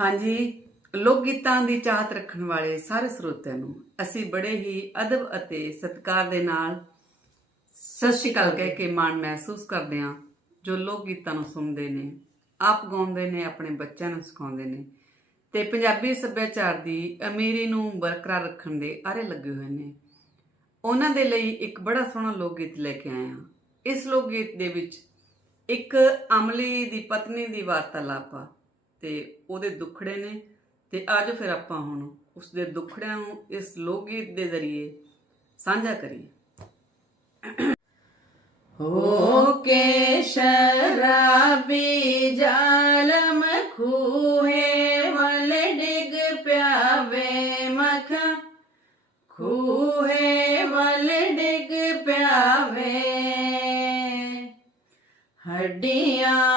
ਹਾਂਜੀ ਲੋਕ ਗੀਤਾਂ ਦੀ ਚਾਹਤ ਰੱਖਣ ਵਾਲੇ ਸਾਰੇ ਸਰੋਤਿਆਂ ਨੂੰ ਅਸੀਂ ਬੜੇ ਹੀ ਅਦਬ ਅਤੇ ਸਤਿਕਾਰ ਦੇ ਨਾਲ ਸਤਿ ਸ਼੍ਰੀ ਅਕਾਲ ਕਹਿ ਕੇ ਮਾਣ ਮਹਿਸੂਸ ਕਰਦੇ ਹਾਂ, ਜੋ ਲੋਕ ਗੀਤਾਂ ਨੂੰ ਸੁਣਦੇ ਨੇ, ਆਪ ਗਾਉਂਦੇ ਨੇ, ਆਪਣੇ ਬੱਚਿਆਂ ਨੂੰ ਸਿਖਾਉਂਦੇ ਨੇ ਤੇ ਪੰਜਾਬੀ ਸੱਭਿਆਚਾਰ ਦੀ ਅਮੀਰੀ ਨੂੰ ਬਰਕਰਾਰ ਰੱਖਣ ਦੇ ਆਰੇ ਲੱਗੇ ਹੋਏ ਨੇ। ਉਹਨਾਂ ਦੇ ਲਈ ਇੱਕ ਬੜਾ ਸੋਹਣਾ ਲੋਕ ਗੀਤ ਲੈ ਕੇ ਆਏ ਹਾਂ। ਇਸ ਲੋਕ ਗੀਤ ਦੇ ਵਿੱਚ ਇੱਕ ਅਮਲੀ ਦੀ ਪਤਨੀ ਦੀ ਵਾਰਤਾਲਾਪ ਆ। ਤੇ ਉਹਦੇ ਦੁੱਖੜੇ ਨੇ ਤੇ ਅੱਜ ਫਿਰ ਆਪਾਂ ਹੁਣ ਉਸ ਦੇ ਦੁੱਖੜਿਆਂ ਨੂੰ ਇਸ ਲੋਕ ਗੀਤ ਦੇ ਜ਼ਰੀਏ ਸਾਂਝਾ ਕਰੀਏ। ਹੋ ਕੇ ਸ਼ਰਾਬੀ ਜਾਲਮ ਖੂਹੇ ਵੱਲ ਡਿੱਗ ਪਿਆਵੇ ਮਖਾ। ਖੂਹੇ ਵੱਲ ਡਿੱਗ ਪਿਆਵੇ। ਹੱਡੀਆਂ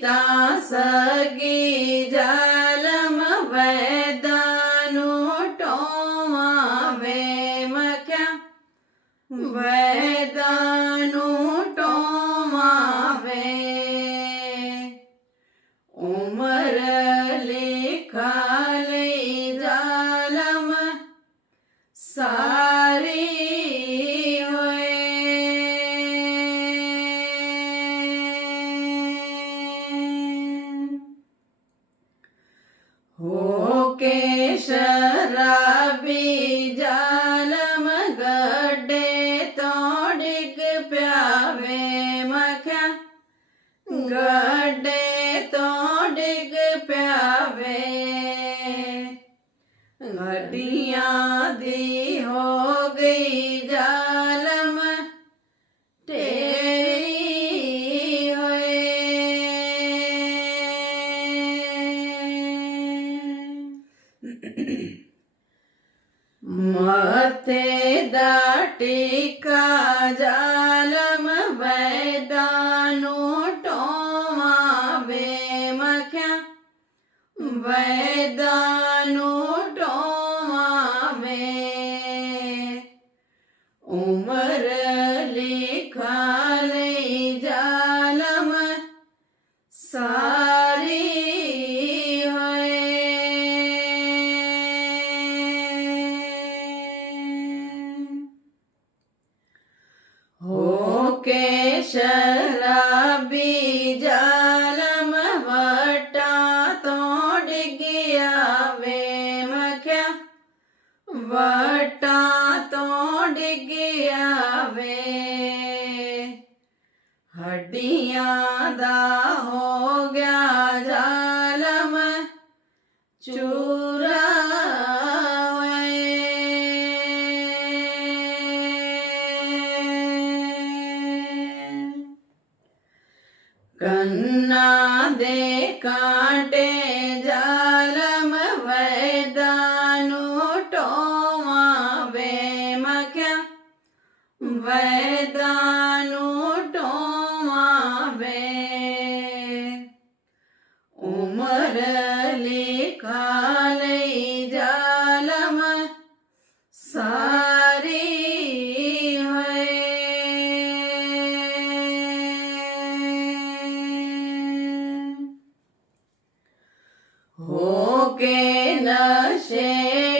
ਦੀ ਤਾਂ ਸਗੀ ਜਾਲਮ ਵੈਦਾਂ ਨੂੰ ਟੋਵਾਵੇ ਮਖਿਆ ਵੈਦਾਂ ਨੂੰ ਟੋਵਾਵੇ ਉਮਰ ਲਿਖਾ ਹੋ ਕੇ ਸ਼ਰਾਬੀ ਜਾਲਮ ਗੱਡੇ ਤੋਂ ਡਿੱਗ ਪਿਆਵੇ ਮਖਿਆ ਗੱਡੇ ਤੋਂ ਡਿੱਗ ਪਿਆਵੇ ਮਤੇ ਦਾ ਟਿਕਾ ਹੋ ਕੇ ਸ਼ਰਾਬੀ ਜਾਲਮ ਵਟਾਂ ਤੋਂ ਡਿੱਗਿਆ ਵੇ ਮਖਿਆ। ਵਟਾਂ ਤੋਂ ਡਿੱਗਿਆ ਵੇ ਹੱਡੀਆਂ ਦਾ ਹੋ ਗਿਆ ਜਾਲਮ, ਚੂਰਾ ਕੰਨਾਂ ਦੇ ਕਾਂਟੇ ਜਾਲਮ ਵੈਦਾਨੂੰ ਟੋਵਾਵੇ ਮਖਿਆ। ਵੈਦਾਨ ਕੇ